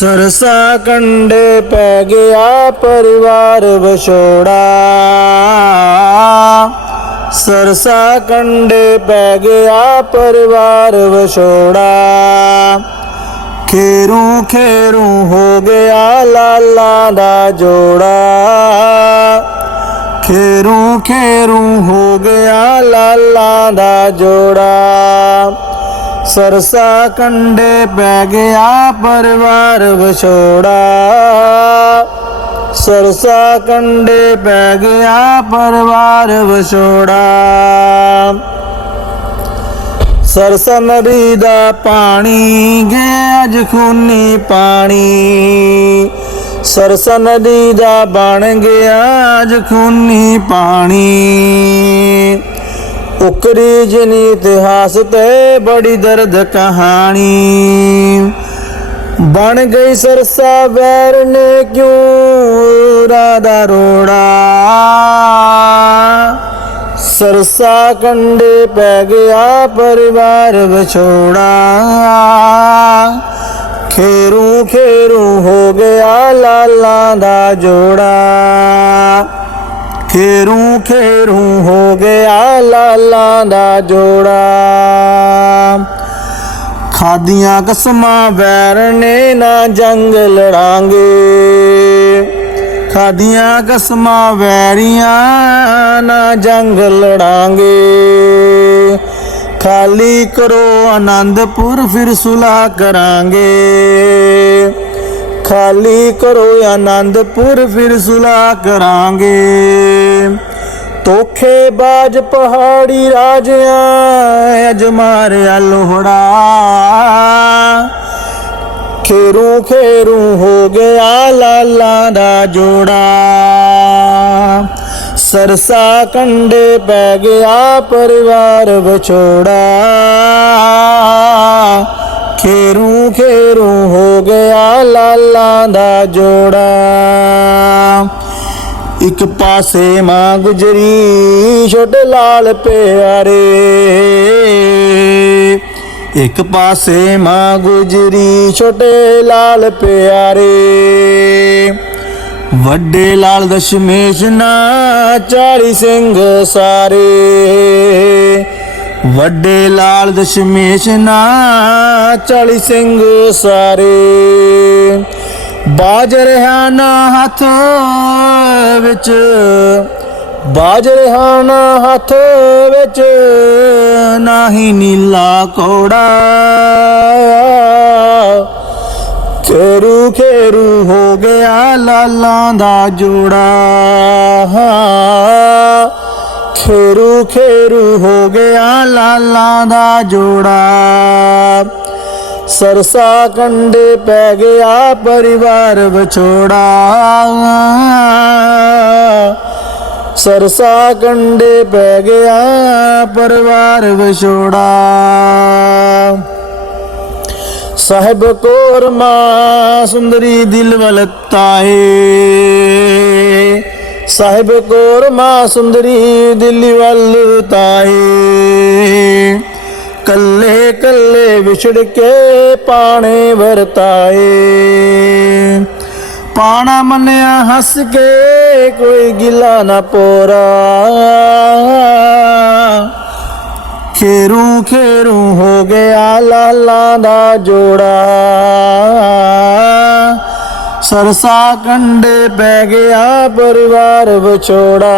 ਸਰਸਾ ਕੰਡੇ ਪੈ ਗਿਆ ਪਰਿਵਾਰ ਵਿਛੋੜਾ। ਸਰਸਾ ਕੰਡੇ ਪੈ ਗਿਆ ਪਰਿਵਾਰ ਵਿਛੋੜਾ। ਖੇਰੂ ਖੇਰੂ ਹੋ ਗਿਆ ਲਾਲਾ ਦਾ ਜੋੜਾ। ਖੇਰੂ ਖੇਰੂ ਹੋ ਗਿਆ ਲਾਲਾ ਦਾ ਜੋੜਾ। ਸਰਸਾ ਕੰਡੇ ਪੈ ਗਿਆ ਪਰਿਵਾਰ ਵਿਛੋੜਾ। ਸਰਸਾ ਕੰਡੇ ਪੈ ਗਿਆ ਪਰਿਵਾਰ ਵਿਛੋੜਾ। ਸਰਸਾ ਨਦੀ ਦਾ ਪਾਣੀ ਗਿਆ ਅੱਜ ਖੂਨੀ ਪਾਣੀ। ਸਰਸਾ ਨਦੀ ਦਾ ਬਣ ਗਿਆ, ਅੱਜ ਖੂਨੀ ਪਾਣੀ। ਉਕਰੀ ਜਿਨੀ ਇਤਿਹਾਸ ਤੇ ਬੜੀ ਦਰਦ ਕਹਾਣੀ। ਬਣ ਗਈ ਸਰਸਾ ਵੈਰ ਨੇ ਕਿਉਂ ਰਾਦਾ ਰੋੜਾ? ਸਰਸਾ ਕੰਡੇ ਪੈ ਗਿਆ ਪਰਿਵਾਰ ਵਿਛੋੜਾ। ਖੇਰੂ ਖੇਰੂ ਹੋ ਗਿਆ ਲਾਲਾਂ ਦਾ ਜੋੜਾ। ਖੇਰੂ ਖੇਰੂ ਹੋ ਗਿਆ ਲਾਲਾ ਦਾ ਜੋੜਾ। ਖਾਦੀਆਂ ਕਸਮਾਂ ਵੈਰ ਨੇ ਨਾ ਜੰਗ ਲੜਾਂਗੇ। ਖਾਦੀਆਂ ਕਸਮਾਂ ਵੈਰੀਆਂ ਨਾ ਜੰਗ ਲੜਾਂਗੇ। ਖਾਲੀ ਕਰੋ ਆਨੰਦਪੁਰ, ਫਿਰ ਸੁਲਾ ਕਰਾਂਗੇ। ਖਾਲੀ ਕਰੋ ਆਨੰਦਪੁਰ, ਫਿਰ ਸੁਲਾ ਕਰਾਂਗੇ। ਤੋਖੇ ਬਾਜ ਪਹਾੜੀ ਰਾਜਿਆਂ, ਅਜ ਮਾਰਿਆ ਲੋਹੜਾ ਖੇਰੂ ਖੇਰੂ ਹੋ ਗਿਆ ਲਾਲਾ ਦਾ ਜੋੜਾ। ਸਰਸਾ ਕੰਡੇ ਪੈ ਗਿਆ ਪਰਿਵਾਰ ਵਿਛੋੜਾ। ਖੇਰੂ ਖੇਰੂ ਹੋ ਗਿਆ ਲਾਲਾ ਦਾ ਜੋੜਾ। ਇੱਕ ਪਾਸੇ ਮਾਂ ਗੁਜਰੀ, ਛੋਟੇ ਲਾਲ ਪਿਆਰੇ। ਇੱਕ ਪਾਸੇ ਮਾਂ ਗੁਜਰੀ, ਛੋਟੇ ਲਾਲ ਪਿਆਰੇ। ਵੱਡੇ ਲਾਲ ਦਸ਼ਮੇਸ਼ ਨਾ ਚਾਲੀ ਸਿੰਘ ਸਾਰੇ। ਵੱਡੇ ਲਾਲ ਦਸ਼ਮੇਸ਼ ਨਾ ਚਾਲੀ ਸਿੰਘ ਸਾਰੇ। ਬਾਜ ਰਿਹਾ ਨਾ ਹੱਥ ਵਿੱਚ। ਬਾਜ ਰਿਹਾ ਨਾ ਹੱਥ ਵਿੱਚ, ਨਾਹੀ ਨੀਲਾ ਕੋੜਾ ਖੇਰੂ ਖੇਰੂ ਹੋ ਗਿਆ ਲਾਲਾਂ ਦਾ ਜੋੜਾ। ਖੇਰੂ ਖੇਰੂ ਹੋ ਗਿਆ ਲਾਲਾਂ ਦਾ ਜੋੜਾ। ਸਰਸਾ ਕੰਡੇ ਪੈ ਗਿਆ ਪਰਿਵਾਰ ਵਿਛੋੜਾ। ਸਰਸਾ ਕੰਡੇ ਪੈ ਗਿਆ ਪਰਿਵਾਰ ਵਿਛੋੜਾ। ਸਾਹਿਬ ਕੋਰਮਾ ਸੁੰਦਰੀ ਦਿਲ ਵਲ ਤਾਏ ਸਾਹਿਬ ਕੋਰਮਾ ਸੁੰਦਰੀ ਦਿਲ ਵੱਲ ਤਾਏ ਵਿਛੜ ਕੇ ਪਾਣੇ ਵਰਤਾਏ। ਪਾਣਾ ਮੰਨਿਆ ਹੱਸ ਕੇ ਕੋਈ ਗਿਲਾ ਨਾ ਪੋਰਾ। ਖੇਰੂ ਖੇਰੂ ਹੋ ਗਿਆ ਲਾਲਾ ਦਾ ਜੋੜਾ। ਸਰਸਾ ਕੰਡੇ ਪੈ ਗਿਆ ਪਰਿਵਾਰ ਵਿਛੋੜਾ।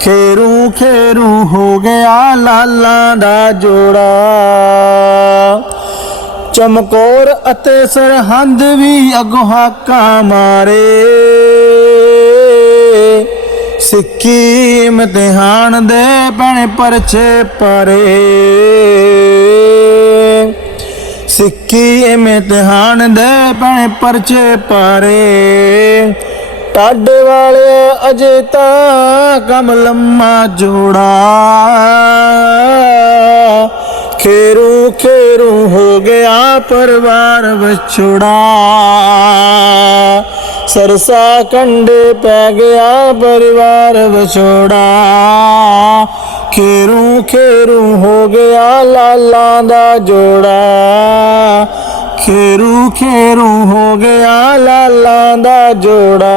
ਖੇਰੂ ਖੇਰੂ ਹੋ ਗਿਆ ਲਾਲਾਂ ਦਾ ਜੋੜਾ। ਚਮਕੌਰ ਅਤੇ ਸਰਹੰਦ ਵੀ ਅਗੋਂ ਹਾਕਾਂ ਮਾਰੇ। ਸਿੱਕੀ ਇਮਤਿਹਾਨ ਦੇ ਪੈਣੇ ਪਰਚੇ ਪਰੇ। ਸਿੱਕੀ ਇਮਤਿਹਾਨ ਦੇ ਪੈਣੇ ਪਰਚੇ ਪਰੇ। ਸਾਡੇ ਵਾਲੇ ਅਜੇ ਤਾਂ ਕਮ ਲੰਮਾ ਜੋੜਾ। ਖੇਰੂ ਖੇਰੂ ਹੋ ਗਿਆ ਪਰਿਵਾਰ ਵਿਛੋੜਾ। ਸਰਸਾ ਕੰਡੇ ਪੈ ਗਿਆ ਪਰਿਵਾਰ ਵਿਛੋੜਾ। ਖੇਰੂ ਖੇਰੂ ਹੋ ਗਿਆ ਲਾਲਾਂ ਦਾ ਜੋੜਾ। ਖੇਰੂ ਖੇਰੂ ਹੋ ਗਿਆ ਲਾਲਾਂ ਦਾ ਜੋੜਾ।